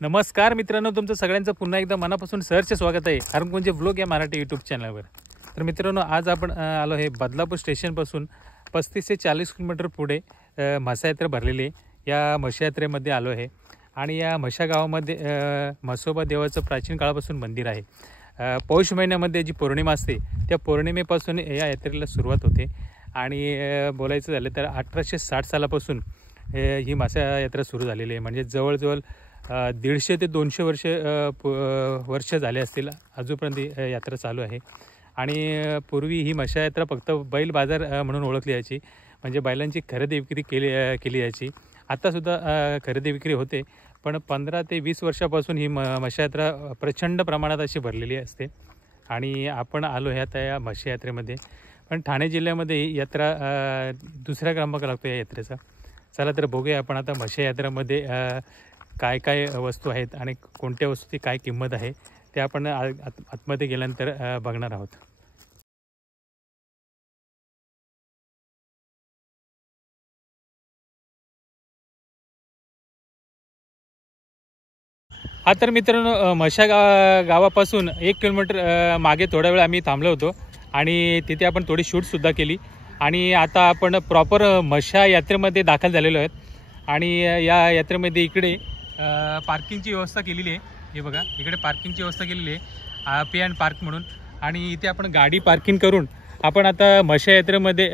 नमस्कार मित्रांनो, तुमचं सगळ्यांचं पुन्हा एकदा मनापासून सहर्ष स्वागत आहे हरमकुंज व्लॉग या मराठी यूट्यूब चॅनलवर. तर मित्रांनो, आज आपण आलो आहे बदलापूर स्टेशनपासून 35 ते 40 किलोमीटर पुढे म्हसायात्रा भरलेली आहे. या म्हशायात्रेमध्ये आलो आहे आणि या म्हशा गावामध्ये म्हसोबा देवाचं प्राचीन काळापासून मंदिर आहे. पौष महिन्यामध्ये जी पौर्णिमा असते त्या पौर्णिमेपासून या यात्रेला सुरुवात होते आणि बोलायचं झालं तर 1860 सालापासून ही म्हसा यात्रा सुरू झालेली आहे. म्हणजे जवळजवळ 150 ते 200 वर्ष झाले असतील अजूनपर्यंत यात्रा चालू आहे. आणि पूर्वी ही म्हशा यात्रा फक्त बैल बाजार म्हणून ओळखली जायची, म्हणजे बैलांची खरेदी विक्री केली जायची. आत्तासुद्धा खरेदी विक्री होते, पण 15 ते 20 वर्षापासून ही म्हशा यात्रा प्रचंड प्रमाणात अशी भरलेली असते. आणि आपण आलो आहे आता या म्हशा यात्रेमध्ये. पण ठाणे जिल्ह्यामध्ये ही यात्रा दुसऱ्या क्रमांक लागतो या यात्रेचा. चला तर बघूया आपण आता म्हशा यात्रेमध्ये काय काय वस्तू आहेत आणि कोणत्या वस्तूची काय किंमत आहे ते आपण आतमध्ये गेल्यानंतर बघणार आहोत. हा तर मित्रांनो, म्हशा गावापासून 1 किलोमीटर मागे थोडा वेळ आम्ही थांबलो होतो आणि तिथे आपण थोडी शूटसुद्धा केली. आणि आता आपण प्रॉपर म्हशा यात्रेमध्ये दाखल झालेलो आहेत. आणि या यात्रेमध्ये इकडे पार्किंगची व्यवस्था केलेली आहे. हे बघा, इकडे पार्किंगची व्यवस्था केलेली आहे पे अँड पार्क म्हणून. आणि इथे आपण गाडी पार्किंग करून आपण आता म्हशा यात्रेमध्ये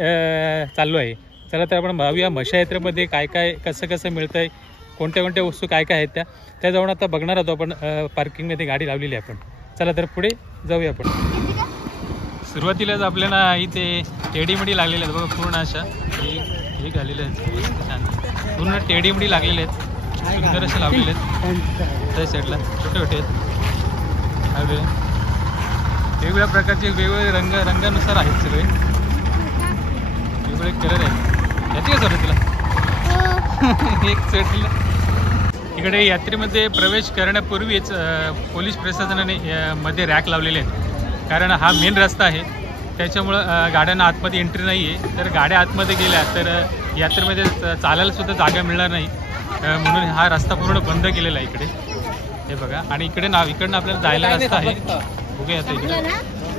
चाललो आहे. चला तर आपण बघूया म्हशा यात्रेमध्ये काय काय कसं मिळतं आहे, कोणत्या वस्तू काय काय आहेत त्या जाऊन आता बघणार आहोत आपण. पार्किंगमध्ये गाडी लावलेली आहे आपण. चला तर पुढे जाऊया आपण. सुरुवातीलाच आपल्याला इथे टेडीमिडी लागलेल्या आहेत बघा, पूर्ण अशा हे घालेल्या आहेत, छान पूर्ण टेडीमिडी लागलेले आहेत, सुंदर असे लावलेले आहेत. त्या साईडला छोटे छोटे आहेत, वेगवेगळ्या प्रकारचे वेगवेगळे रंगानुसार आहेत, सगळे वेगवेगळे कलर आहेत. याची का सर तुला एक सेटला. इकडे यात्रेमध्ये प्रवेश करण्यापूर्वीच पोलीस प्रशासनाने मध्ये रॅक लावलेले आहेत, कारण हा मेन रस्ता आहे. त्याच्यामुळं गाड्यांना आतमध्ये एंट्री नाही आहे. तर गाड्या आतमध्ये गेल्या तर यात्रेमध्ये चालायला सुद्धा जागा मिळणार नाही, म्हणून हा रस्ता पूर्ण बंद केलेला आहे इकडे. हे बघा, आणि इकडनं आपल्याला जायला रस्ता आहे. बघूया आता इकडे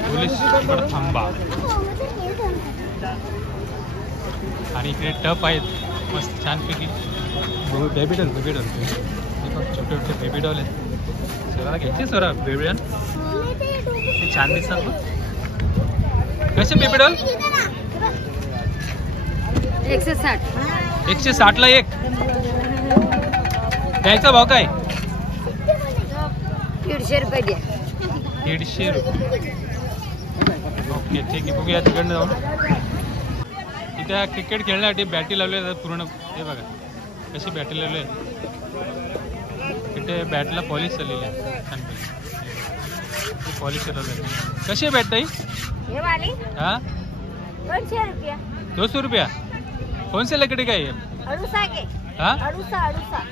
पोलीस थांबा. आणि इकडे टप आहेत मस्त छानपैकी. बेबी डॉल छोटे छोटे बेबी डॉल आहेत. सगळ्याला घ्यायचे सर बेबी डॉल, ते छान दिसतात बघ. कसे बेबी डॉल? 160 ला एक. त्याचा भाव काय? 150 रुपये द्या. 150 रुपये. ओके, ठीक आहे. बघूया तिकडनं जाऊन. इथे क्रिकेट खेळण्यासाठी बॅटी लावले आहेत पूर्ण. हे बघा कशी बॅटी लावले आहेत. इथे बॅटला पॉलिश झालेली आहे छानपैकी. पॉलिश लावले. कशी आहे बॅट ताई? हाँ 200 रुपया. कौन से लकड़ी का है? अड़ूसा के. हाँ,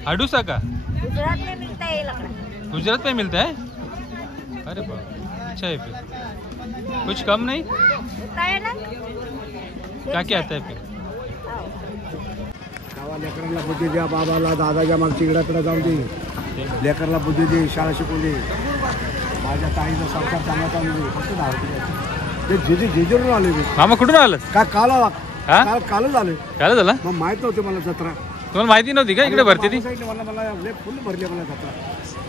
अड़ूसा का. गुजरात में मिलता है ये लकड़ा. गुजरात में मिलता है? अरे बाप, अच्छा है. फिर कुछ कम नहीं होता है ना. क्या आता है फिर? लेकरांना बुद्धी द्या, बाबाला दादाच्या मागची इकडाकडे जाऊन दे. लेकरला बुद्धी दे, शाळा शिकवली. माझ्या ताईचा संसार चांगला चालू दे. फक्त धावते ते जेजूरून आले. मामा कुठून आलं? काय कालच आले. काय झालं? मग माहित नव्हते मला जत्रा. तुम्हाला माहिती नव्हती का इकडे भरते ती? मला फुल भरली मला जत्रा.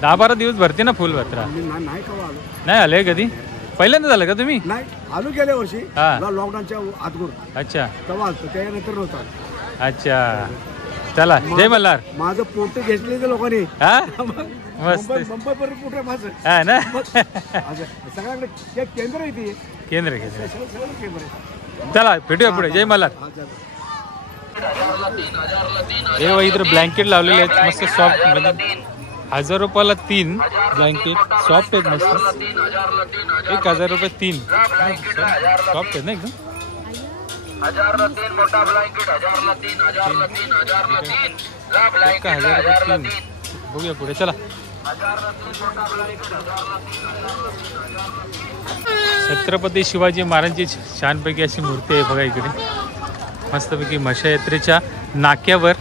10-12 दिवस भरते ना फुल जत्रा. नाही कवा आलो. नाही आले कधी? पहिल्यांदा झालं का तुम्ही? नाही आलो गेल्या वर्षी हा. लॉकडाऊनच्या आतगुर. अच्छा तेव्हा आलतो, त्यानंतर नव्हता. अच्छा, चला जय मल्हार. माझं पोट घेतले ते लोकांनी. हा मस्त. मुंबईपर्यंत पोट आहे माझं. हा ना. सगळ्याकडे एक केंद्र आहे ते. केंद्र केंद्र आहे. चला भेटूया पुढे. जय मल्हार. हे बघा, इतर ब्लँकेट लावलेले आहेत मस्त सॉफ्ट. म्हणजे 1000 रुपयाला 3 ब्लँकेट. सॉफ्ट आहेत मस्त. 1000 रुपये 3 सॉफ्ट आहेत ना एकदम. 1000 ला 3 मोठा ब्लँकेट. 1000 ला 3. 1000 ला 3. 1000 ला 3 ला ब्लँकेट. 1000 ला 3. बघूया पुढे. चला. 1000 ला 3 मोठा ब्लँकेट. 1000 ला 3. 1000 ला 3. छत्रपती शिवाजी महाराजांची छानपैकी अशी मूर्ती आहे बघा इकडे मस्तपैकी म्हशा यात्रेच्या नाक्यावर.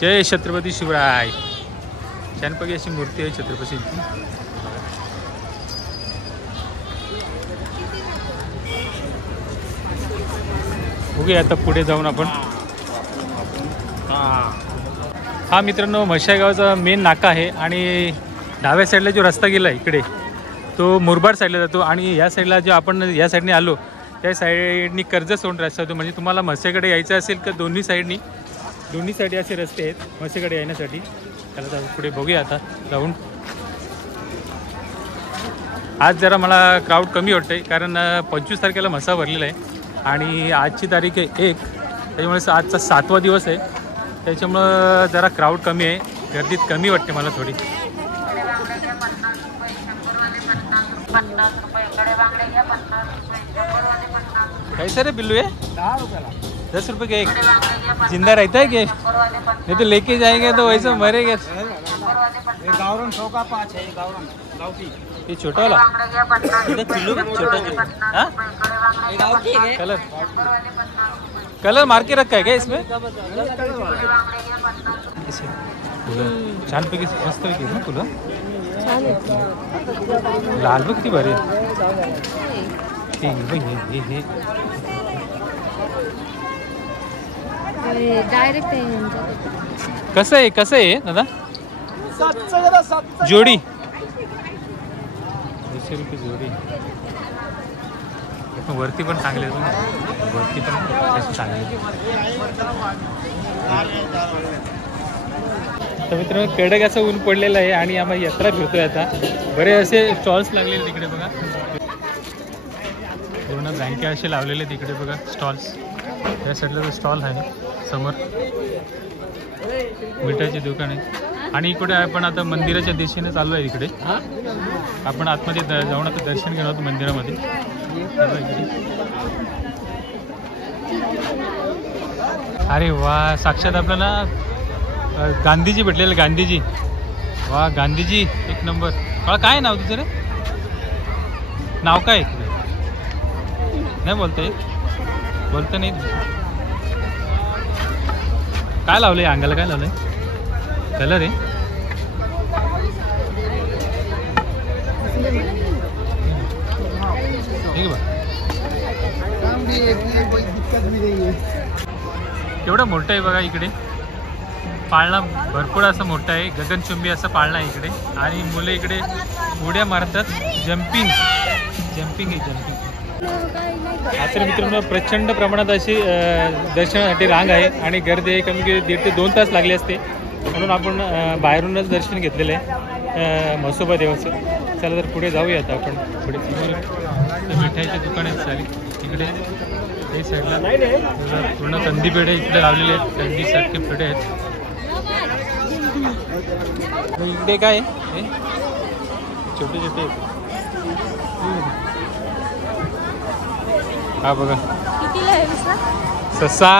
जय छत्रपती शिवराय. छानपैकी अशी मूर्ती आहे छत्रपतींची. बघूया आता पुढे जाऊन आपण. हा मित्रांनो म्हशागावचा मेन नाका आहे आणि डाव्या साईडला जो रस्ता गेला इकडे तो मुरबाड साईडला जातो आणि या साईडला जो आपण या साईडने आलो त्या साईडनी कर्जतसोंड रस्ता होतो. म्हणजे तुम्हाला म्हसेकडे यायचं असेल तर दोन्ही साईडनी असे रस्ते आहेत म्हसेकडे येण्यासाठी. त्याला जाऊ पुढे बघूया आता जाऊन. आज जरा मला क्राऊड कमी वाटतं आहे कारण 25 तारखेला म्हसा भरलेला आहे आणि आजची तारीख आहे 1, त्याच्यामुळे आजचा 7वा दिवस आहे. त्याच्यामुळं जरा क्राऊड कमी आहे, गर्दीत कमी वाटते मला थोडी. कैसा रे बिल्लू है? 10 रुपये का एक. जिंदा रहता है क्या? नहीं तो लेके जाएंगे तो वैसे मरेगा. गावरान 100 का 5 है. गावरान गावठी ये छोटा वाला छोटा कलर मार के रखा है क्या इसमें? छानपैकी मस्त पैकी ना तुला लाल बघ किती भारी. डायरेक्ट कसं आहे दादा जोडी? 200 रुपये जोडी. वरती पण चांगले वरती पण चांगले. तर मित्रांनो कडक असं ऊन पडलेलं आहे आणि आम्हाला यात्रा फिरतोय आता. बरे असे स्टॉल्स लागलेले तिकडे बघा. पूर्ण बँके असे लावलेले तिकडे बघा स्टॉल्स. या साईडला जो स्टॉल आहे समोर मिठाईचे दुकान आहे आणि इकडे आपण आता मंदिराच्या दिशेने चाललो आहे. इकडे आपण आतमध्ये जाऊन आता दर्शन घेणार आहोत मंदिरामध्ये. अरे वा साक्षात आपल्याला गांधीजी भेटलेले. गांधीजी वा गांधीजी एक नंबर. मला काय नाव तुझं रे? नाव काय नाही बोलता नाही. काय लावलंय अंगाला? काय लावलंय? कलर आहे. केवढं मोठं आहे बघा इकडे. पाळणा भरपूर असं मोठं आहे. गगनचुंबी असं पाळणा आहे इकडे आणि मुलं इकडे उड्या मारतात. जम्पिंग आहे. आता मित्रांनो प्रचंड प्रमाणात अशी दर्शनासाठी रांग आहे आणि गर्दी आहे. कमी 1.5 ते 2 तास लागले असते म्हणून आपण बाहेरूनच दर्शन घेतलेलं आहे म्हसोबा देवाचं. चला तर पुढे जाऊया आता आपण. पुढे मिठाईचे दुकान आहेत सारी इकडे. हे साईडला पूर्ण कंदी पेढे इकडे लावलेले आहेत. कंदीसारखे पेढे आहेत. इकडे काय आहे? छोटे आहेत. हा बघा ससा.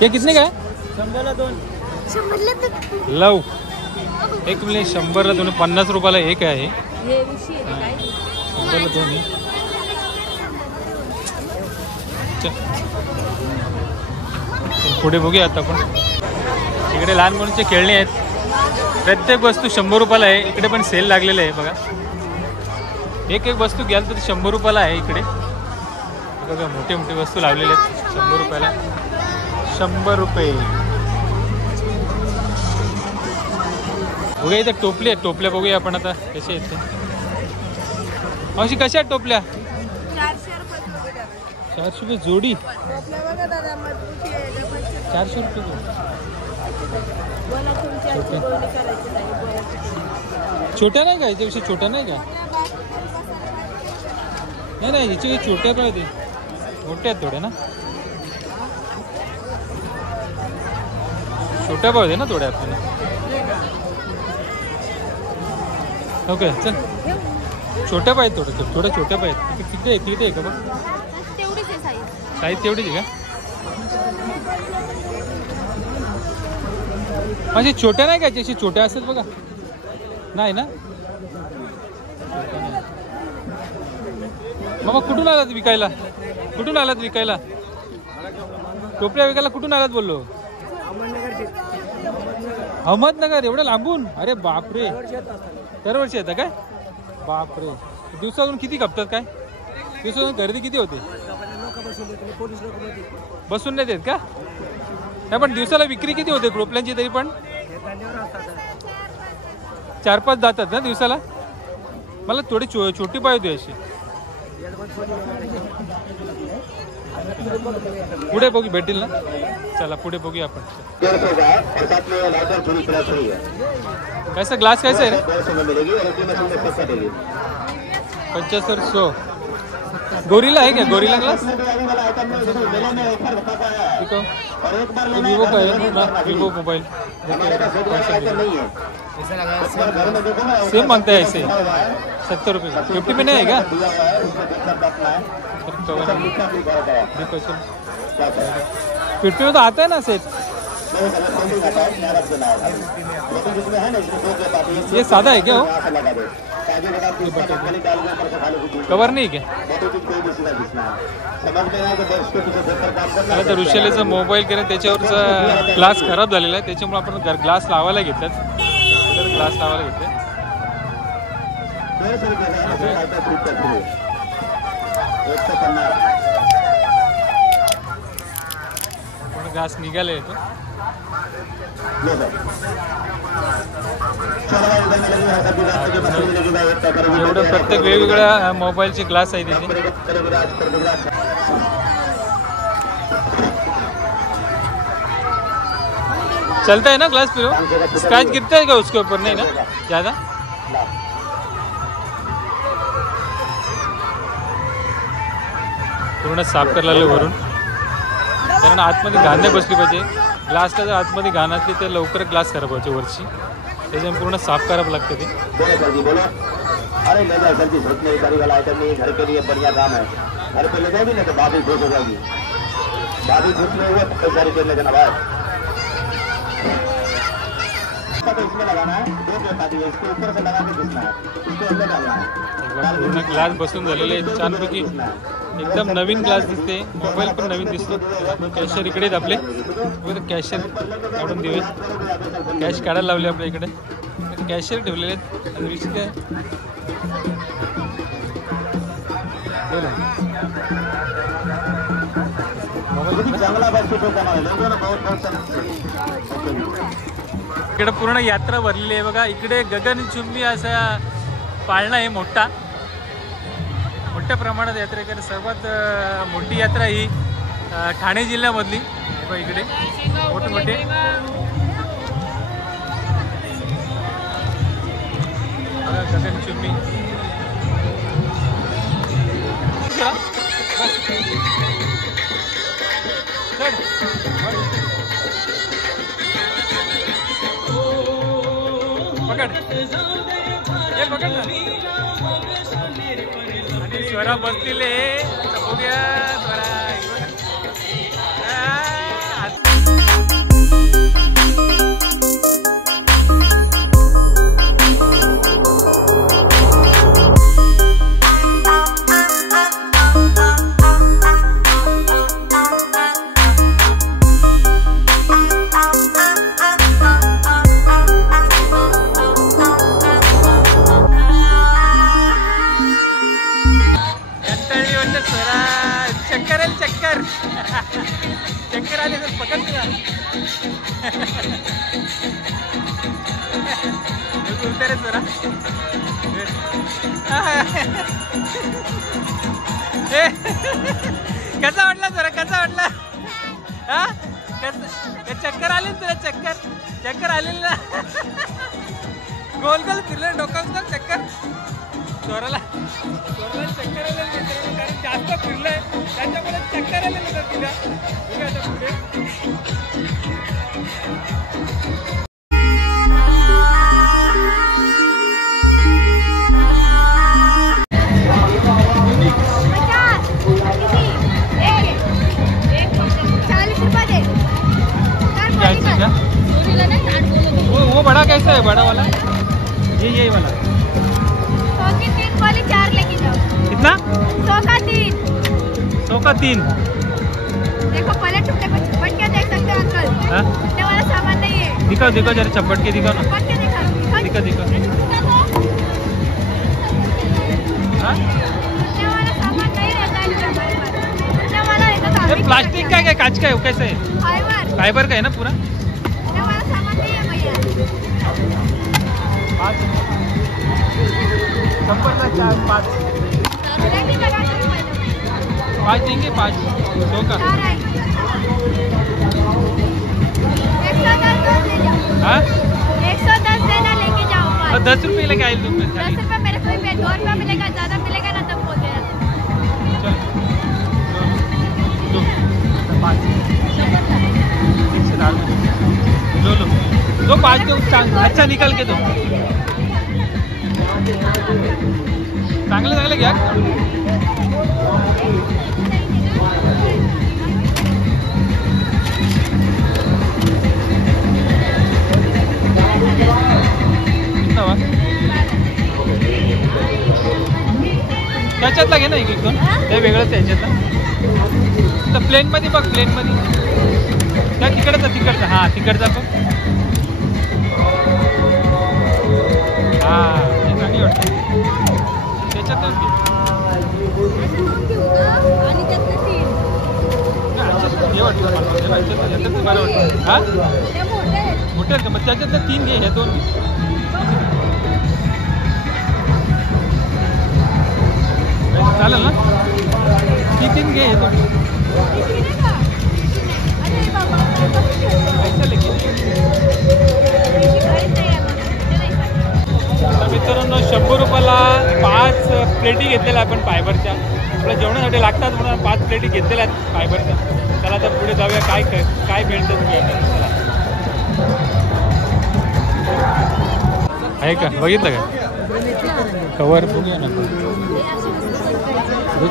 हे कितने काय? 100ला 2. लव एक मिनिट 100ला 2. 50 रुपयाला एक आहे. 100ला 2 आहे. पुढे बघूया आता आपण. इकडे लहान मुलांचे खेळणे आहेत. प्रत्येक वस्तू 100 रुपयाला आहे. इकडे पण सेल लागलेलं आहे बघा. एक वस्तू घ्याल तर 100 रुपयाला आहे इकडे बघा. मोठे वस्तू लावलेले आहेत 100 रुपयाला. 100 रुपये. बघूया इथं टोपल्या बघूया आपण आता कशा आहेत ते. मावशी कशा आहेत टोपल्या? 400 रुपये जोडी. 400 रुपये जोडी. छोट्या नाही का? याच्यापेक्षा छोट्या नाही का? नाही हिचे छोट्या पाहिजे. मोठ्या आहेत थोड्या ना. छोट्या पाहिजे ना थोड्या आपल्याला. ओके चल छोट्या पाहिजेत. थोड्या छोट्या पाहिजेत. तिथे आहे का बघ? साईज तेवढीच आहे का? म्हणजे छोट्या नाही का? जशी छोट्या असतात बघा. नाही ना? बाबा कुठून आलात विकायला? टोपल्या विकायला कुठून आलात बोललो? अहमदनगर एवढं लांबून? अरे बापरे, दरवर्षी येतं काय? बापरे, दिवसातून किती खपतात काय? दिवसातून गर्दी किती होते? बसून नाही देत का? नाही पण दिवसाला विक्री किती होते क्रोपल्यांची तरी पण? 4-5 जातात ना दिवसाला? मला थोडी छोटी पाहिजे होती अशी. पुढे बघू भेटेल ना? चला पुढे बघूया आपण. कैसा ग्लास कैसा है रे? 7500. गोरिल्ला है क्या? गोरिल्ला ग्लास वीवो का है ना? वीवो मोबाइल सेम मांगता है ऐसे 70 रुपये. 50 में नहीं है क्या? 50 में तो आता है ना सेट. ये सादा है क्या? वो कवर नाही क्या? तर ऋषालीचा मोबाईल केला त्याच्यावरचा ग्लास खराब झालेला आहे, त्याच्यामुळे आपण ग्लास लावायला घेतात. तर ग्लास लावायला घेतले. ग्लास निघाले येतो. एवढं प्रत्येक वेगवेगळ्या मोबाईलचे ग्लास आहे तिथे. चलता है ना ग्लास फिर? स्क्रैच गिरता है क्या उसके ऊपर? नहीं ना ज़्यादा. पूर्ण साफ करायला लागले वरून, कारण आतमध्ये घाण नाही बसली पाहिजे. ग्लासला जर आतमध्ये घाण असली तर लवकर ग्लास खराब व्हायचे वरची, त्याच्यामुळे पूर्ण साफ करावं लागतं ते. अरे ले जाओ जल्दी, सोचने गाड़ी वाला आइटम नहीं, घर के लिए बढ़िया काम है. घर पे ले जाओगी ना तो बाबी खुश हो जाएगी. बाबी खुश नहीं हुए तो पैसा रिटर्न ले जाना भाई. तो इसमें लगाना है, 2 प्लेट आती है, इसको ऊपर से लगा के घिसना है, इसको अंदर डालना है. पूर्ण ग्लास बसून झालेले आहेत छानपैकी. एकदम नवीन ग्लास दिसते, मोबाईल पण नवीन दिसतो. कॅशियर इकडे आहेत आपले, कॅशियर काढून देऊया. कॅश काढायला लावले आपल्या इकडे, कॅशियर ठेवलेले आहेत. आणि विषय काय इकडे पूर्ण यात्रा भरलेली आहे बघा. इकडे गगनचुंबी असा पाळणा आहे मोठा, मोठ्या प्रमाणात यात्रेकरी. सर्वात मोठी यात्रा ही ठाणे जिल्ह्यामधली बघा. इकडे मोठे गगनचुंबी. पकड हे पकड ना. आणि स्वरा बसलेले बघूया. स्वरा चक्कर आले तर पकड तुला. रे जरा कसा वाटला जरा, कसा वाटला? हा चक्कर आले तुला? चक्कर आलेली ना? गोल गोल फिरलं डोक्यात चक्कर. चोराला चक्कर आलेली, कारण जास्त फिरलंय त्याच्यामुळे चक्कर आलेली तर तिला. वो बड़ा कैसा है? बड़ा वाला यही वाला 100 की 3 वाली 4 लेके जाओ. कितना? 100 का 3. 100 का 3. देखो पहले टुकड़े को पट के देख सकते हो अंकल. टुकड़े वाला सामान नहीं है. दिखाओ दिखाओ जरा चपट के दिखाओ ना, पट के दिखा दिखा दिखा। हाँ? उड़ने वाला सामान नहीं रहता है इसमें हमारे पास। उड़ने वाला रहता था ये प्लास्टिक का है क्या कांच का है, वो कैसे है? फाइबर। फाइबर का है ना पूरा? उड़ने वाला सामान नहीं है भैया। चप्पल का 4-5 लेके लगा के पहले 5 देंगे, 5 100 का। 4 आएगी। 110 ले जाओ। हाँ 110 देना, लेके जाओ और 5। 10 रुपये लेके आए तुम 10 रुपये मेरे को ही 2 रुपये मिलेगा, ज्यादा मिलेगा ना तब बोलते हैं। चल लो 5 लो लो दो 5 दो, अच्छा निकल के दो, चांगले चांगले घ्या। कितना वा त्याच्यातला घे ना, एक दोन ते वेगळंच त्याच्यातला। तर प्लेन मध्ये बघ, प्लेन मध्ये त्या तिकडचा हा तिकडचा बघ। हा हे चांगली वाटते त्याच्यातच घे। आणि त्यातलं सीड हे वाटतं मला, याच्यात बरं वाटतं। हा ते मोठे आहेत. मोठे आहेत का? मग त्याच्यातलं 3 घे, हे 2 चालेल ना? 3 घे, हे 2 अरे बाबा पैसा लेके। तर मित्रांनो 100 रुपयाला 5 प्लेटी घेतलेल्या आपण फायबरच्या, आपल्या जेवणासाठी लागतात म्हणून 5 प्लेटी घेतलेल्या आहेत फायबरच्या। चला तर पुढे जाऊया, काय मिळतं तुम्ही आता। आहे का, बघितलं का कवर? बघूया ना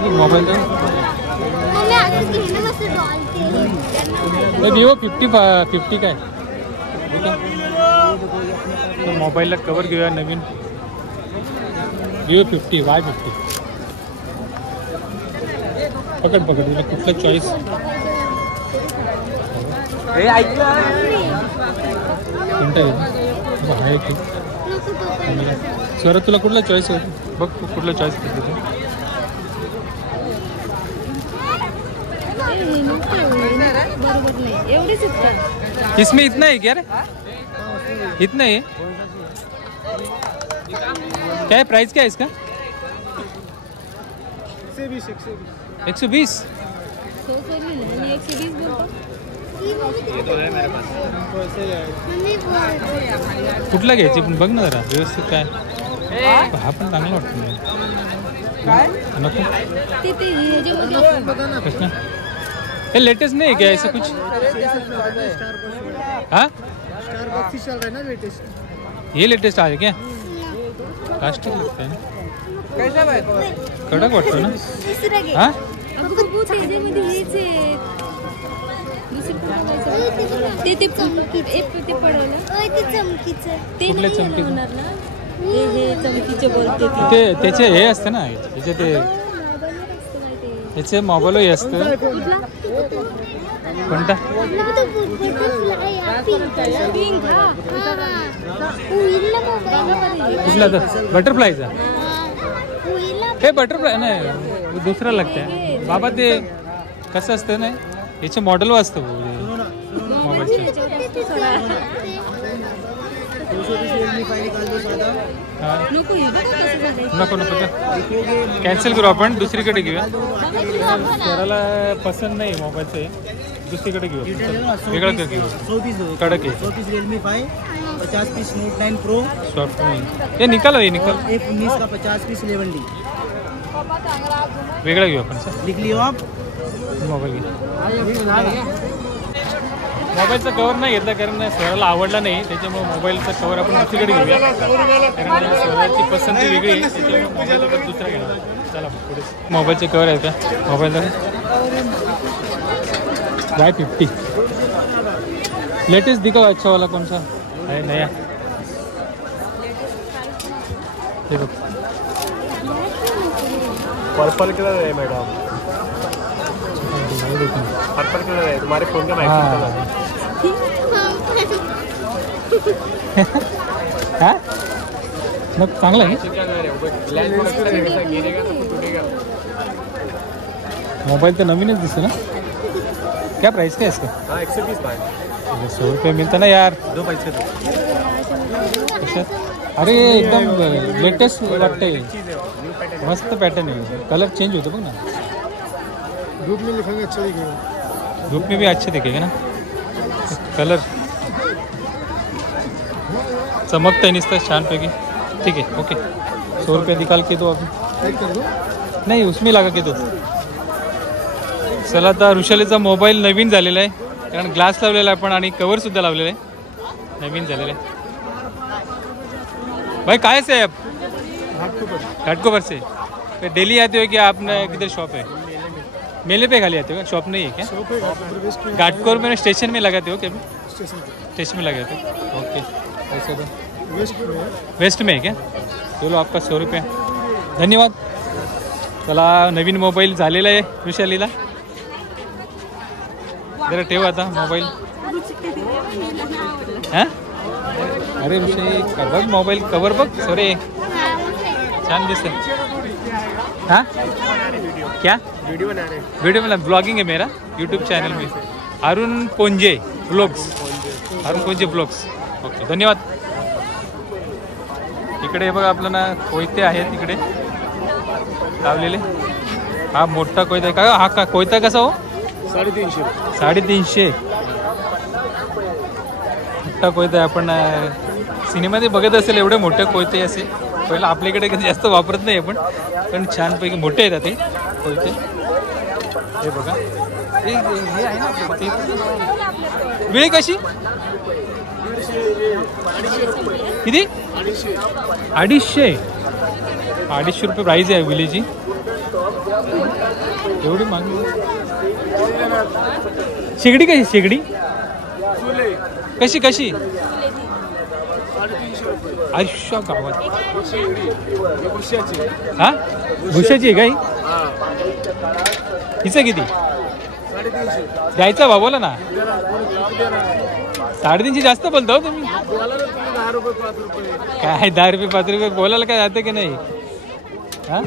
मोबाईल विवो 50 काय तर मोबाईलला कवर घेऊया नवीन, विवो 50 Y50। पकड तुला कुठलं चॉईस? कोणतं आहे की स्वरात तुला कुठला चॉईस आहे? बघ कुठला चॉईस करते तू? इसमें इतना है क्या रे? इतना ही है? क्या है प्राइस, क्या है इसका? 120। कुठला घ्यायची पण बघ ना जरा व्यवस्थित काय। हा पण चांगला वाटतो नको कसं? ये लेटेस्ट नहीं है क्या ऐसा कुछ? हाँ ये लेटेस्ट आ गया क्या? प्लास्टिक लगता है ना, कडक वाटतो ना? हाँ कुठल्या चमकीचं? ते त्याचे हे असतं ना, त्याचे ते याचे मोबाईलही असतं। कोणता? कुठला तर बटरफ्लायचा? हे बटरफ्लाय नाही, दुसरं लागतं बाबा। ते कसं असतं ना, याचे मॉडेल असतं मोबाईलचं। नको नको कॅन्सल करू आपण, दुसरीकडे घेऊया। स्वराला पसंत नाही मोबाईलचं, दुसरीकडे घेऊ, वेगळं कर घेऊ। कडक आहे 50 पीस नोट 9 प्रो सॉफ्ट में ये निकालो, ये निकाल। F19 का 50 पीस 11D वेगळा घेऊ आपण सर। लिख लियो आप मोबाईल घे। मोबाईलचा कवर नाही घेतला कारण स्वराला आवडला नाही, त्याच्यामुळे मोबाईलचा कवर आपण दुसरीकडे घेऊया, कारण स्वराची पसंती वेगळी आहे, त्याच्यामुळे मोबाईलचा कवर दुसरा घेणार। चला पुढे मोबाईलचे कवर आहे का? मोबाईलला Y50 लेटेस्ट दिखाओ, अच्छा वाला कौन सा है नया? देखो पर्पल कलर है मैडम, पर्पल कलर है तुम्हारे फोन का मैचिंग कलर। हा मग चांगला आहे मोबाइल तो नवीनच दिसतो ना क्या प्राइस क्या है इसका 100 रुपये मिलता ना यार 2 पैसे अरे एकदम लेटेस्ट वाटते मस्त पॅटर्न आहे कलर चेंज होतो बघ ना धूप में लिखेंगे अच्छा दिखेगा धूप में भी अच्छे दिखेगा ना कलर चमकता है निसता छान पैकी ठीक है ओके 100 रुपये निकाल के दो अभी पैक कर दो नाही उसमें लागा की दो चला आता ऋषालीचा मोबाईल नवीन झालेला आहे कारण ग्लास लावलेला आहे पण आणि कवर सुद्धा लावलेला आहे नवीन झालेला आहे भाई कहाँ से है आप घाटकोपर से डेली आते हो क्या आपने किधर शॉप है मेले पे खाली आते हो शॉप नहीं है क्या घाटकोपर में स्टेशन में लगाते हो क्या स्टेशन में लगाते हो ओके ऐसा तो वेस्ट में है क्या चलो आपका 100 रुपये धन्यवाद चला नवीन मोबाईल झालेला आहे ऋषालीला जरा ठेव आता मोबाईल हां अरे ऋषाली बघ मोबाईल कवर बघ सॉरी छान दिसते हाँ क्या वीडियो बना ब्लॉगिंग है मेरा यूट्यूब चैनल में अरुण पोंजे ब्लॉग्स ओके धन्यवाद इकडे बघा आपल्याला कोयते आहेत इकडे लावलेले हा मोठा कोयता आहे का हा का कोयता कसा हो 350 मोठा कोयता आहे आपण सिनेमामध्ये बघत असेल एवढे मोठे कोयते असे पहिला आपल्याकडे कधी जास्त वापरत नाही आपण पण छानपैकी मोठे आहेत ते कोयते हे बघा हे आहे ना वेळ कशी किती 250 रुपये प्राईज आहे विलेची एवढी मागणी शेगडी कशी शेगडी कशी आयुष्य गावात हा भुशाची आहे काही हिचं किती द्यायचा भाव बोला ना 350 जास्त बोलतो तुम्ही काय 10 रुपये 5 रुपये बोलायला काय जातं की नाही हा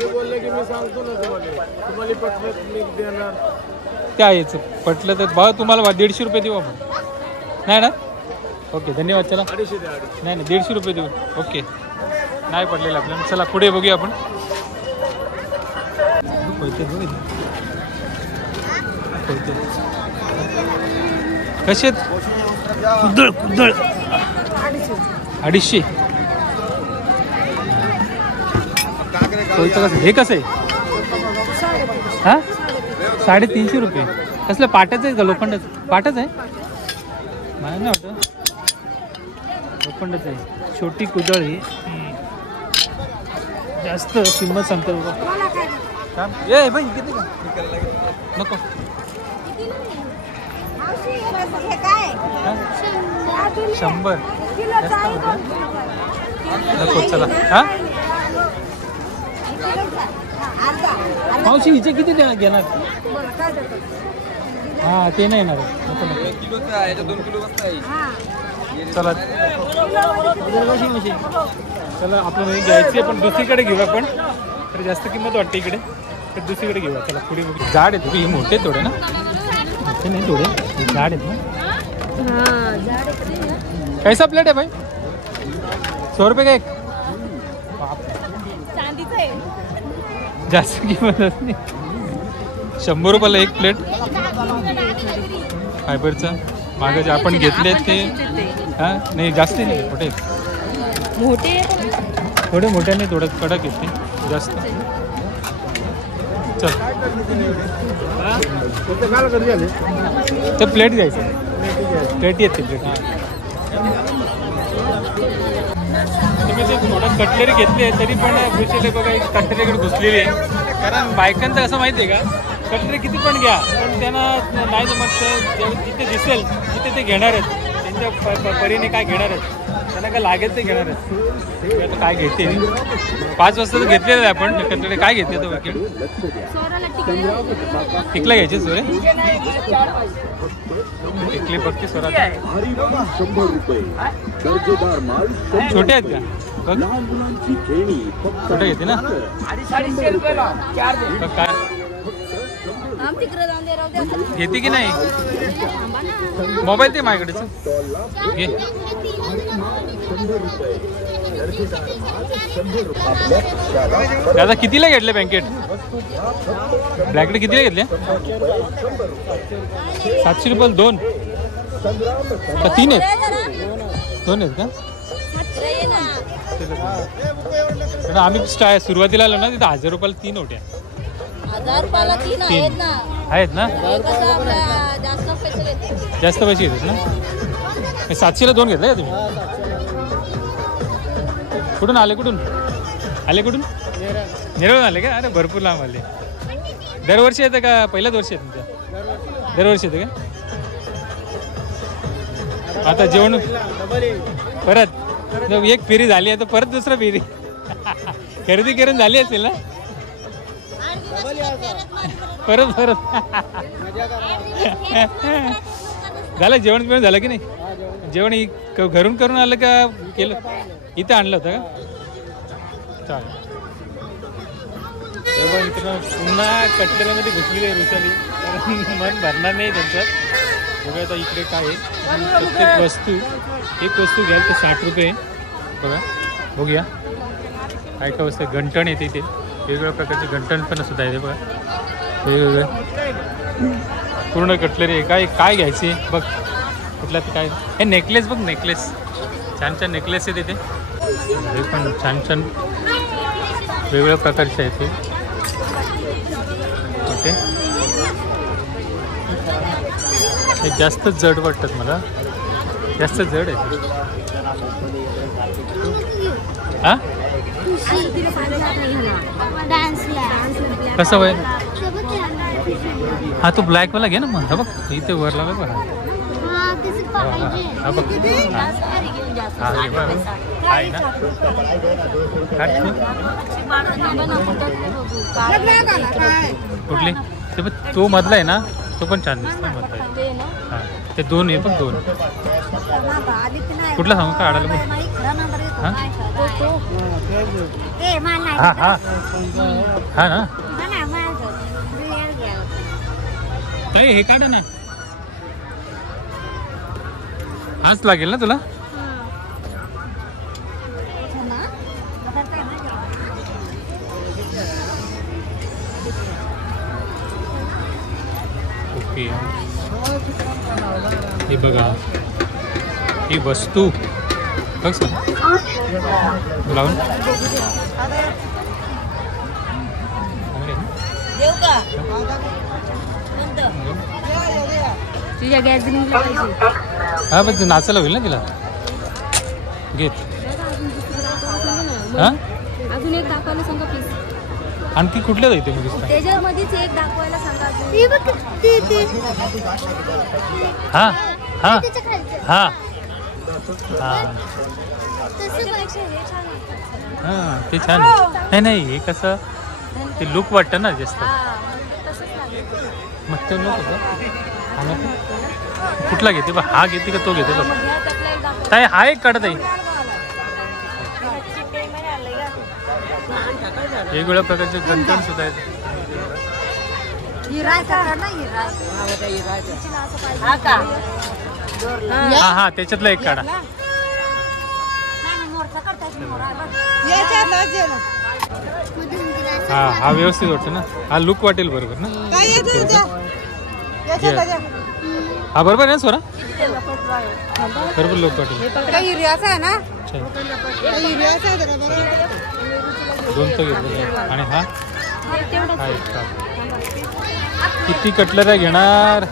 त्या यायचं पटलं तर भाव तुम्हाला 150 रुपये देऊ आपण नाही ना ओके धन्यवाद चला नाही 150 रुपये देऊ ओके नाही पडलेलं आपल्याला चला पुढे बघूया आपण कसे कुदळ 250 कसं हे कसं आहे हा 350 रुपये कसलं पाटाचं आहे का लोखंडाचं पाटाच आहे मला नाही वाटत लोखंडाचं आहे छोटी कुदळ ही जास्त किंमत सांगतो बाबा ए भाई किती का नको $100 नको चला हा मावशी हिचे किती घेणार हा ते नाही येणार चला चला आपल्याला घ्यायची पण दुसरीकडे घेऊ आपण तर जास्त किंमत वाटते इकडे तर दुसरीकडे घेऊ चला पुढे झाड आहे तुम्ही हे मोठे थोडे ना मोठे नाही थोडे झाड आहेत ना कैसा प्लेट आहे भाई 100 रुपये का एक जास्त किंमत नाही 100 रुपयाला एक प्लेट फायबरचं मागे जे आपण घेतले ते हा नाही जास्त नाही मोठे थोडे मोठे नाही थोडं कडक घेतले जास्त चल ते प्लेट घ्यायचं प्लेट येते प्लेट तुम्ही ते थोडं कटलेरी घेतली आहे तरी पण भुशाली बघा एक कटलेरीकडे घुसलेली आहे कारण बायकांचं असं माहिती आहे का कटलेरी किती पण घ्या पण त्यांना नाही जमत जिथे दिसेल तिथे ते घेणार आहेत त्यांच्या परीने काय घेणार आहेत त्यांना काय लागेल ते घेणारच. आता काय घेते 5 वाजता तर घेतलेलं आहे आपण कटलेट. काय घेते तो बकेट? टिकला घ्यायचे सोरे टिकले बघते सोरा. छोटे आहेत का बघ? छोटे घेते ना काय घेते की नाही? मोबाईल ते माझ्याकडे घे. दादा कितीला घेतले बँकेट? ब्लॅकेट कितीला घेतले? 700 रुपये 2 का 3 आहेत? 2 आहेत का? आम्ही सुरुवातीला आलो ना तिथं 1000 रुपयाला 3 होत्या. 1000 रुपयाला 3 आहेत ना? जास्त पैसे घेतात ना? 700ला 2 घेतलं का तुम्ही? कुठून आले? कुठून नेरळून आले का? अरे भरपूर लांब आले. दरवर्षी येतं का पहिल्याच वर्षी आहे तुमच्या? दरवर्षी येतं का? आता जेवण परत एक फेरी झाली आहे तर परत दुसरा फेरी खरेदी करून झाली असेल ना परत झालं जेवण बिवण झालं की नाही? जेवण घरून करून आलं का केलं? इथं आणलं होतं का? चालेल. मित्रांनो पुन्हा कटलेल्यामध्ये घुसलेली आहे रुचाली. कारण मन भरणार नाही त्यांचं. बघा आता इकडे काय आहे. प्रत्येक वस्तू एक वस्तू घ्याल तर 60 रुपये. बघा बघूया काय काय वस्तू. घंटण येते इथे वेगवेगळ्या प्रकारचे घंटण पण सुद्धा येते. बघा वेगवेगळे पूर्ण कटलेरी आहे. काय काय घ्यायचे बघ कुठला ते काय हे नेकलेस बघ. नेकलेस छान छान नेकलेस आहे तिथे. हे पण छान छान वेगवेगळ्या प्रकारचे आहेत ते. ओके हे जास्त जड वाटतात मला. जास्त जड आहे. हां कसं वय? हा तो ब्लॅकवाला घे ना मग. हा बघ इथे वर लागला बघा. हा बघ आहे ना कुठली ते बघ तो मधला आहे ना तो पण छान दिसतो मधला आहे. हां ते 2 आहे बघ 2. कुठला सांगू का आडाला बघ. हां हां हां हां ना ताई हे काढा ना. हाच लागेल ना तुला? ओके हे बघा ही वस्तू बघ सर लावून तुझ्या गॅस हा मग नाचायला होईल ना तिला. घेत हा अजून एक दाखवायला सांगा प्लीज. आणखी कुठल्या जायते मग दिसतं? त्याच्यामध्येच एक दाखवायला सांगा. हां हां हां हां ते छान आहे. नाही हे कसं ते लुक वाटतं ना जास्त. मग ते लुक होतं. कुठला घेते बा? हा घेते का तो घेते बघ? ताई हा एक काढत आहे. वेगवेगळ्या प्रकारचे गंठण सुद्धा आहेत. हा हा त्याच्यातला एक काढा. हा हा व्यवस्थित वाटतं ना. हा लुक वाटेल बरोबर ना. हा बरोबर आहे स्वरा बरोबर लुक वाटेल. 2 तो घेतले आणि हा किती कटलऱ्या घेणार?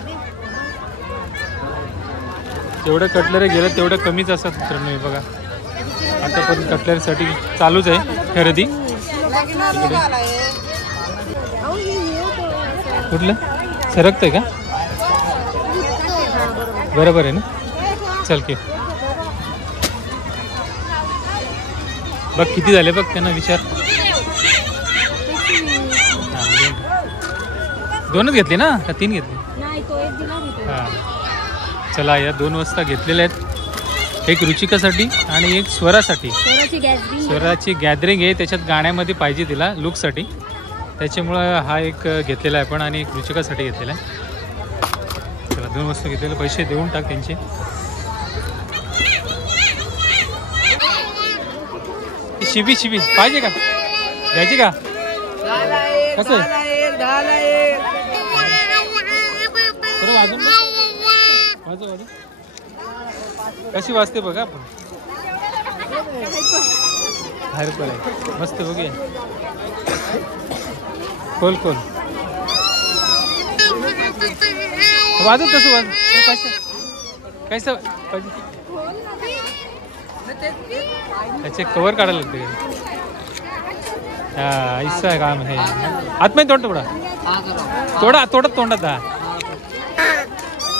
जेवढं कटलऱ्या गेलं तेवढं कमीच असतात मित्रांनो. हे बघा आतापर्यंत कटलरीसाठी चालूच आहे खरेदी. कुठलं सरकतंय का? बरोबर आहे ना. चल की बघ किती झाले बघ त्यांना विचार. दोनच घेतले ना का 3 घेतले? नाही तो एक दिला मी हां चला या 2 वस्ता घेतलेल्या आहेत. एक रुचिकासाठी आणि एक स्वरासाठी. स्वराची गॅस स्वराची गॅदरिंग आहे त्याच्यात गाण्यामध्ये पाहिजे तिला लुकसाठी, त्याच्यामुळं हा एक घेतलेला आहे पण आणि एक रुचिकासाठी घेतलेला आहे. चला 2 वस्तू घेतलेले पैसे देऊन टाक त्यांचे. शिबी शिबी पाहिजे का घ्यायची का कसं आहे वाजून वाजव वाजव कशी वाजते बघा आपण. हरपर आहे मस्त बघूया. खोल खोल वाजव तसं वाजव कसं कसं पाहिजे. त्याचे कवर काढायला लागते. हा ऐसा काम आहे. आतमध्ये तोंड थोडा थोडा तोडत तोंडात. हा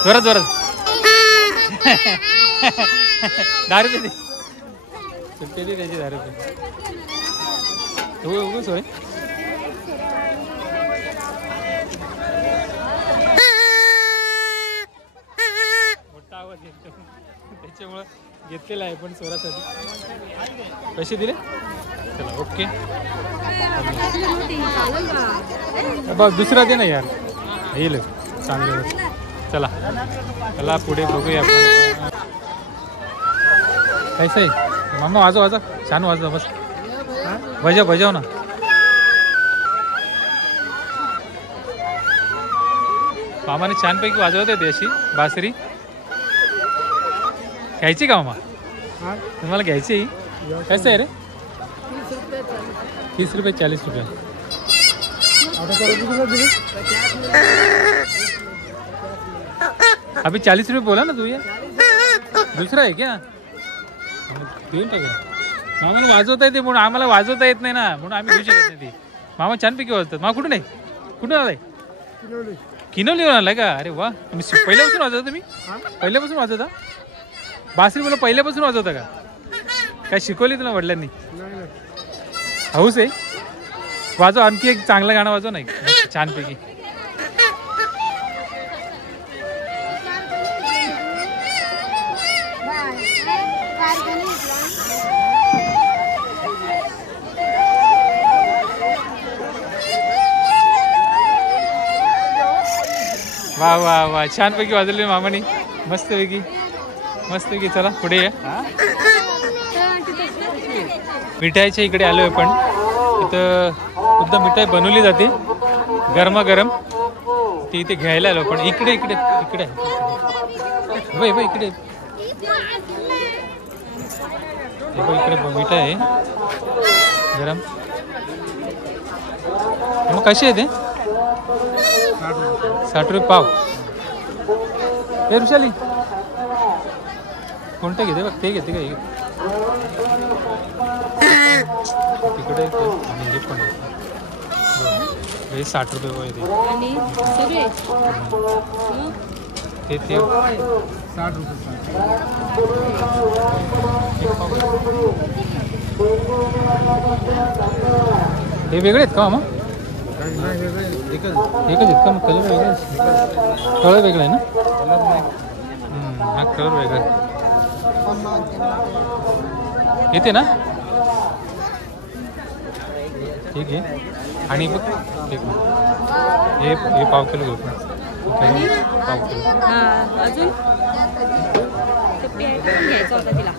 जोरात जोरात 10 रुपये दे सुट्टे दे त्याची 10 रुपये. हो सोय मोठा आवाज येतो त्याच्यामुळं घेतलेला आहे पण स्वरासाठी. पैसे दिले चला ओके. बघ दुसरा दे ना यार येईल चांगलं. चला चला पुढे बघूया आपण. कैसे आहे मामा वाजव वाजव छान वाजव बस बजाव बजाव ना. मामाने छानपैकी वाजवत होते अशी बासरी. घ्यायची का मामा तुम्हाला घ्यायची कसं आहे रे? 30 रुपये 40 रुपये. अभी 40 रुपये बोला ना तू. ये दुसरा आहे क्या देऊन टाकेल. मामाला वाजवता येते म्हणून आम्हाला वाजवता येत नाही ना म्हणून आम्ही घेऊ शकत नाही. ती मामा छानपैकी वाजवतात. मामा कुठून आहे कुठून आलाय? किनवलीवर आलाय का? अरे वा तुम्ही पहिल्यापासून वाजवता? तुम्ही पहिल्यापासून वाजवता बासरी? मला पहिल्यापासून वाजवता का? काय शिकवली तुला वडिलांनी? हाऊस आहे वाजव. आणखी एक चांगलं गाणं वाजव नाही छानपैकी. वा वा वा छानपैकी वाजवली मामानी मस्तपैकी मस्तपैकी. चला पुढे या. मिठाईच्या इकडे आलोय पण इथं सुद्धा मिठाई बनवली जाते गरमागरम. ती इथे घ्यायला आलो पण इकडे इकडे इकडे बाई बाई इकडे इकडे मिठाई आहे गरम. मग कशी आहे ते? 60 रुपये पाव. हे रुशाली कोणतं घेते बघ ते घेते का? तिकडे आणि हे पण हे 60 रुपये वगैरे ते 60 रुपये. हे वेगळे आहेत का मामा? एकच आहेत का? मग कलर वेगळे कलर वेगळं आहे ना? हा कलर वेगळा येते ना. ठीक आहे आणि बघ हे पाव किलो घेऊ. पाव किलो अजून घ्यायचा होता तिला.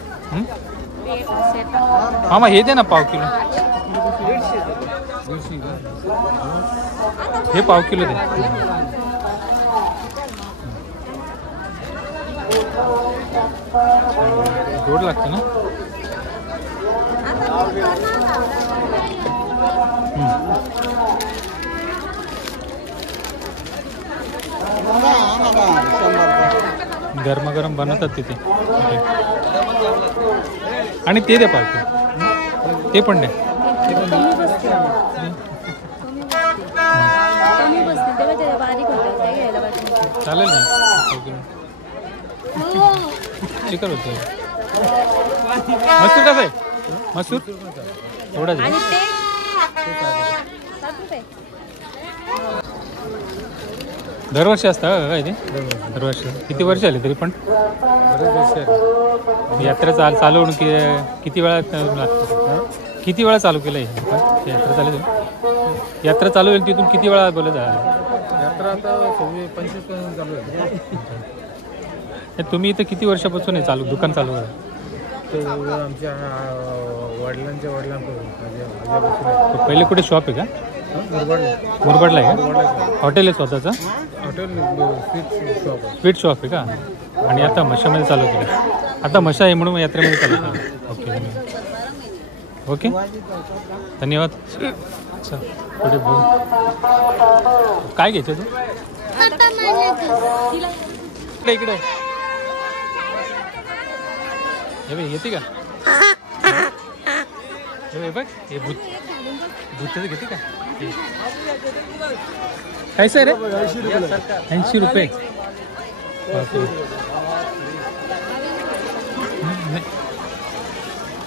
मामा हे दे ना पाव किलो. हे पाव किलो दे. गोड लागतं ना. गरमागरम बनवतात तिथे. आणि ते दे पाव किलो. ते पण द्या. चालेल ना चिकन होतं. मस्त कसं आहे? मसूर एवढाच आहे. आणि ते 7 रुपये. दरवर्षी असतं का काय ते? दरवर्षी. किती वर्ष आले तरी पण यात्रा चालू होऊन किती वेळा लागतं? किती वेळा चालू केलं आहे यात्रा चालू? यात्रा चालू होईल तिथून किती वेळा बोलत आहे? यात्रा आता 25 चालू आहे. तुम्ही इथं किती वर्षापासून आहे चालू दुकान चालू आहे? आमच्या वडिलांच्या वडिलांकडून पहिले कुठे शॉप आहे का? मुरबाडला आहे का? हॉटेल आहे स्वतःचं? हॉटेल स्वीट शॉप आहे का? आणि आता मशामध्ये चालू केलं. आता मशा आहे म्हणून यात्रेमध्ये चालू केलं. ओके ओके धन्यवाद. चल पुढे बोल. काय घ्यायचं तू? इकडे हे बघ येते का? हे बघ हे भूतचं घेते का? कैसे आहे रे? 80 रुपये.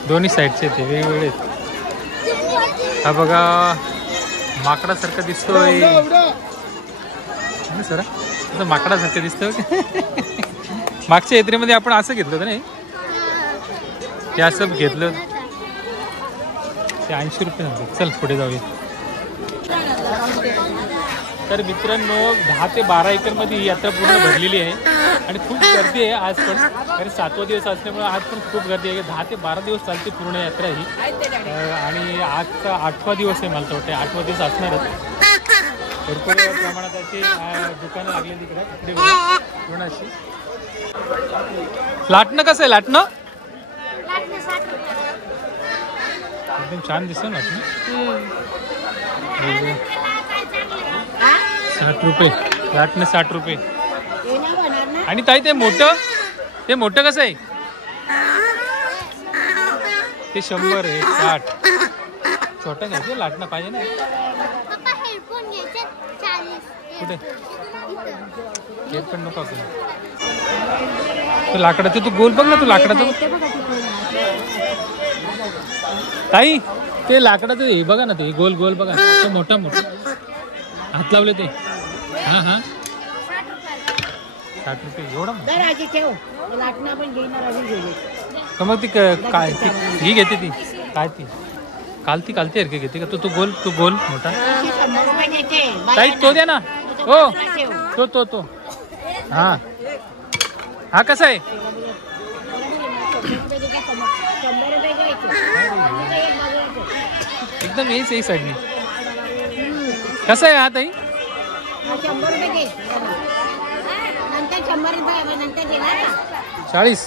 दोन्ही साईडचे ते वेगवेगळे. हा बघा माकडासारखं दिसतोय सर. आता माकडासारखं दिसतोय. मागच्या यात्रेमध्ये आपण असं घेतलं होतं नाही? ते असं घेतलं ते 80 रुपये झाले. चल पुढे जाऊया. तर मित्रांनो 10 ते 12 एकरमध्ये ही यात्रा पूर्ण भरलेली आहे आणि खूप गर्दी आहे आज पण. कारण 7वा दिवस असल्यामुळे आज पण खूप गर्दी आहे. 10 ते 12 दिवस चालते पूर्ण यात्रा ही. आणि आजचा 8वा दिवस आहे मला तर वाटतं. 8वा दिवस असणारच. भरपूर प्रमाणात अशी दुकानं लागलेली तिकडे पूर्ण अशी. लाटणं कसं आहे? लाटणं एकदम छान दिसतं ना. 60 रुपये लाटणं. 60 रुपये. आणि ताई ते मोठं कसं आहे? ते 100 आहे. 60. छोटं घ्यायचं लाटणं पाहिजे ना. कुठे हेडफोन नको आपण. तू लाकडाचं तू गोल बघ ना. तू लाकडाचं ताई ते लाकडाचं हे बघा ना. ते गोल गोल बघा. तो मोठा हात लावले ते. हां हां 60 रुपये एवढा. का मग ती काय ही घेते ती काय ती कालती हरके घेते का? तू गोल मोठा ताई तो द्या ना. हो तो हां हा कसा आहे? एकदम यही साईडने. कसा आहे हा ताई? 40.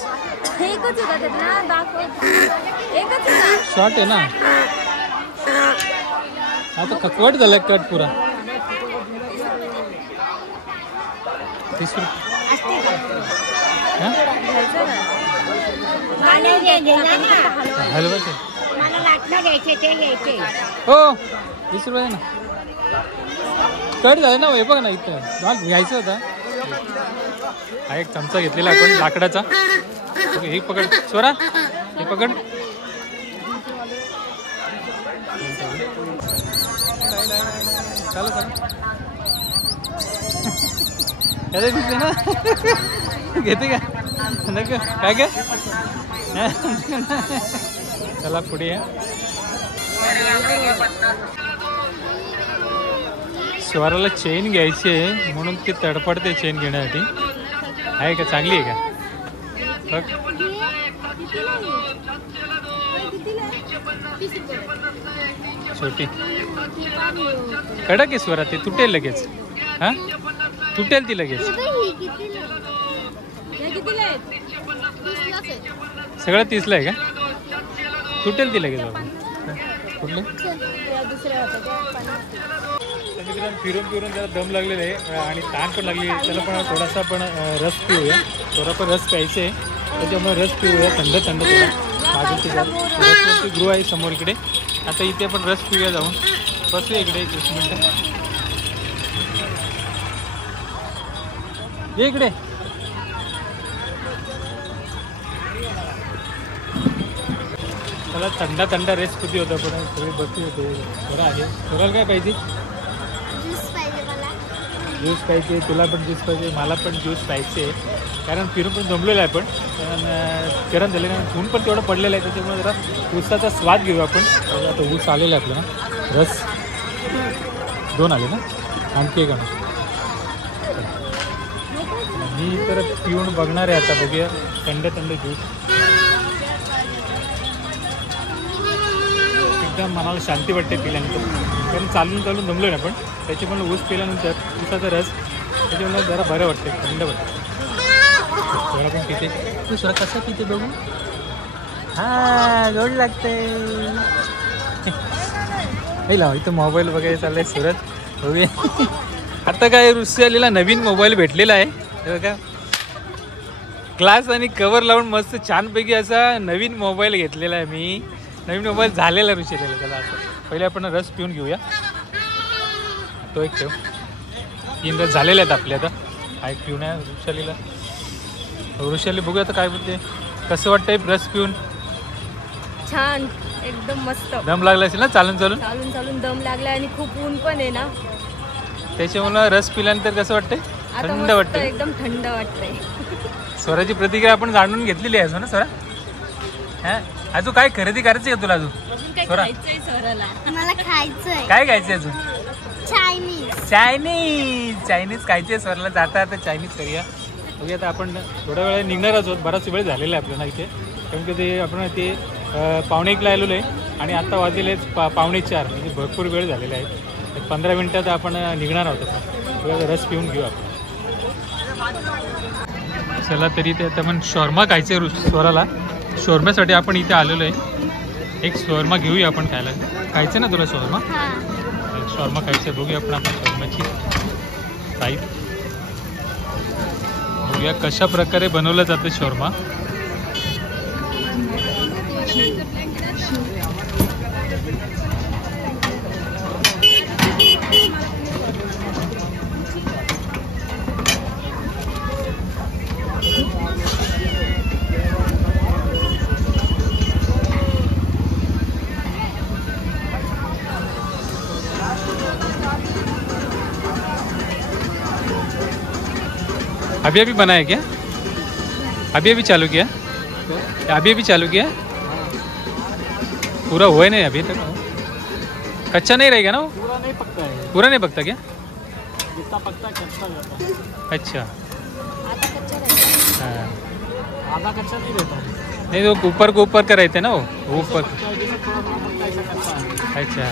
शॉर्ट आहे ना. आता कट झालाय कट पुरा. 30 रुपये. हलवाचे हो 20 रुपये ना. कट झालं ना. हे बघ ना इथं मला घ्यायचं होता. हा एक चमचा घेतलेला आपण लाकडाचा. हे पकड स्वरा. हे पकड. चालू त्याला दिसले ना. घेते का नको काय काय? चला पुढे या. स्वराला चेन घ्यायची आहे म्हणून ती तडपडते चेन घेण्यासाठी. आहे का? चांगली आहे का? बघ छोटी कडक आहे स्वरा. ते तुटेल लगेच. हां तुटेल ती लगेच. सगळं 30ला आहे का? तुटेल ती लगेच बाबा. कुठले फिरून त्याला दम लागलेला आहे आणि ताण पण लागली. त्याला पण थोडासा पण रस पिऊया. थोडा पण रस प्यायचा आहे त्याच्यामुळे रस पिऊया. थंड थोडा. बाजूचे रसवरती गृह आहे समोर इकडे. आता इथे आपण रस पिऊया जाऊन. बसूया इकडे 20 मिनटं. ये इकडे. त्याला थंडा थंडा रेस किती होता पण सगळी बसली होते बरं आहे. तुला काय पाहिजे? ज्यूस पाहिजे मला. ज्यूस पाहिजे, तुला पण ज्यूस पाहिजे, मला पण ज्यूस पाहिजे. कारण फिरून पण जमलेलं आहे पण कारण गरम झालेलं आहे, ऊन पण तेवढं पडलेलं आहे त्याच्यामुळे जरा ऊसाचा स्वाद घेऊ आपण. आता ऊस आलेला आहे आपल्याला. रस 2 आले ना, आणखी एक आणू. मी तर पिऊन बघणार आहे आता, बघूया थंड थंड ज्यूस. एकदम मनाला शांती वाटते पिल्यानंतर, कारण चालून चालून जमलो ना पण त्याच्यामुळे ऊस पिल्यानंतर ऊसाचा रस त्याच्यामुळे जरा बरं वाटते, थंड वाटते. थोडा पण पिते तू स्वतः कसं पिते बघू. हां गोड लागते. नाही लावा इथं मोबाईल वगैरे चाललाय सुरत. बघूया आता काय रुसियालीला नवीन मोबाईल भेटलेला आहे बघा. ग्लास आणि कवर लावून मस्त छानपैकी असा नवीन मोबाईल घेतलेला आहे मी. नवीन मोबाईल झालेला रुसियालीला. त्याला असं पहिले आपण रस पिऊन घेऊया. तो एक ठेव. 3 रस झालेले आहेत आपले आता. हा एक पिऊन आहे रुसियालीला. रुसियाली बघूया आता काय बोलते, कसं वाटतंय रस पिऊन. छान एकदम मस्त. दम लागला असेल ना चालून चालून. चालून चालून दम लागला आणि खूप ऊन पण आहे ना, त्याच्यामुळे रस पिल्यानंतर कसं वाटतंय, आता थंड मस्त वाटतंय. एकदम थंड वाटतंय. स्वराची प्रतिक्रिया आपण जाणून घेतलेली आहे ना स्वरा. हा अजून काय खरेदी करायची आहे तुला अजून स्वरा? मला खायचंय. काय खायचं अजून? चायनीज. चायनीज खायचे स्वराला. जाता आता चायनीज करूया. बघूया आता आपण थोड्या वेळा निघणार आहोत. बराच वेळ झालेला आहे आपल्याला इथे, कारण की ते आपण ते 1:45ला आलेलो आहे आणि आत्ता वाजलेले 3:45 म्हणजे भरपूर वेळ झालेला आहे. 15 मिनटात आपण निघणार आहोत. रस पिऊन घेऊ आपण. चला तरी ते आता आपण शॉर्मा खायचे स्वराला. शॉर्म्यासाठी आपण इथे आलेलो आहे. एक शॉर्मा घेऊया आपण खायला. खायचं ना तुला शॉर्मा? एक शॉर्मा खायचं. बघूया आपण शॉर्माची टाईप. बघूया कशा प्रकारे बनवलं जातं शॉर्मा. अभी बनाया क्या? अभी चालू किया? अभी चालू किया? पूरा हुआ ही नहीं अभी तक. कच्चा नहीं रहेगा ना वो? पूरा नहीं पकता है. पूरा नहीं पकता क्या? जितना पकता है कच्चा रहता है. अच्छा हाँ. आधा कच्चा नहीं रहता है. नहीं तो ऊपर को ऊपर का रहते ना वो ऊपर. जैसे थोड़ा थोड़ा पकता है, ऐसा कच्चा है. अच्छा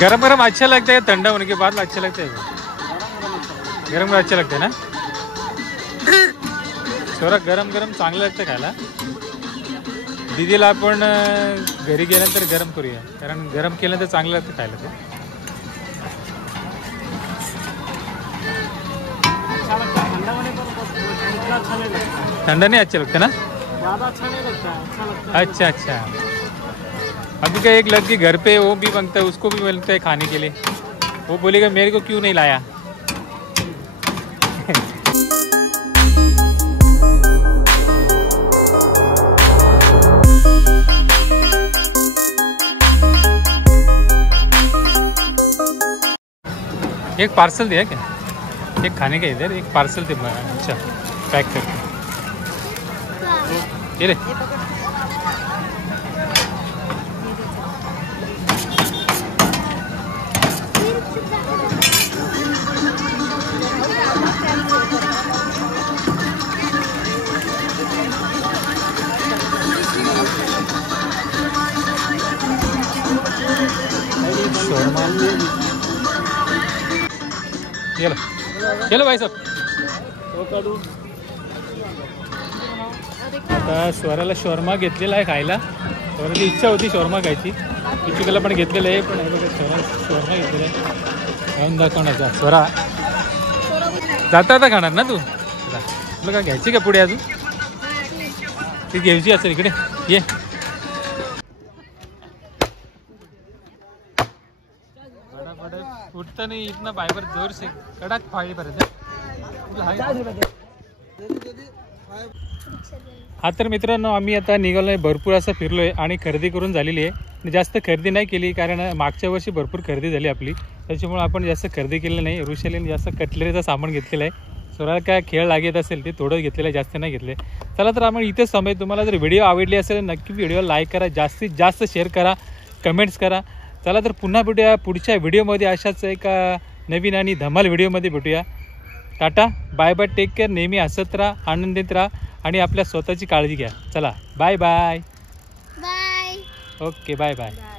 गरम गरम अच्छा लगता है, ठंडा होने के बाद अच्छा लगता है. गरम गरम अच्छा लगता है ना स्वरा. गरम गरम चांगलं लागतं खायला. दीदीला आपण घरी गेल्यानंतर गरम करूया, कारण गरम केल्यानंतर चांगलं लागतं खायला ते. ठंडा नहीं अच्छा लगता ना. ज़्यादा अच्छा नहीं लगता है. अच्छा लगता है. अच्छा अच्छा. अभी का एक लड़की घर पे वो भी मांगता है, उसको भी मिलता है खाने के लिए. वो बोलेगा मेरे को क्यों नहीं लाया. एक पार्सल दिया क्या? एक खाने का इधर एक पार्सल दे. अच्छा पैक करके ये ले. चलो भाई साहब. आता स्वराला शॉर्मा घेतलेला आहे खायला. स्वराची इच्छा होती शॉर्मा खायची. पिचुकाला पण घेतलेलं आहे, पण स्वरा शॉर्मा घेतलेला आहे. खाऊन दाखवण्याचा. स्वरा जाता आता खाणार ना तू? तुला का घ्यायची का पुढे अजून? ती घ्यायची असेल इकडे. ये उठता नाही इतना बायबर जोर से कडक फाळी परत हा. तर मित्रांनो आम्ही आता निघालोय, भरपूर असं फिरलोय आणि खरेदी करून झालेली आहे. जास्त खरेदी नाही केली कारण मागच्या वर्षी भरपूर खरेदी झाली आपली, त्याच्यामुळे आपण जास्त खरेदी केलं नाही. ऋषालीने जास्त कटलरीचं सामान घेतलेलं आहे. स्वराला काय खेळ लागत असेल ते थोडं घेतलेलं आहे, जास्त नाही घेतले. चला तर आपण इथेच थांबूया. तुम्हाला जर व्हिडिओ आवडली असेल नक्की व्हिडिओ लाईक करा, जास्तीत जास्त शेअर करा, कमेंट्स करा. चला तर पुन्हा भेटूया पुढच्या व्हिडिओमध्ये अशाच एका नवीन आणि धमाल व्हिडिओमध्ये भेटूया. टाटा बाय बाय, टेक केअर. नेहमी हसत राहा, आनंदित राहा आणि आपल्या स्वतःची काळजी घ्या. चला bye bye. Bye. Okay bye bye.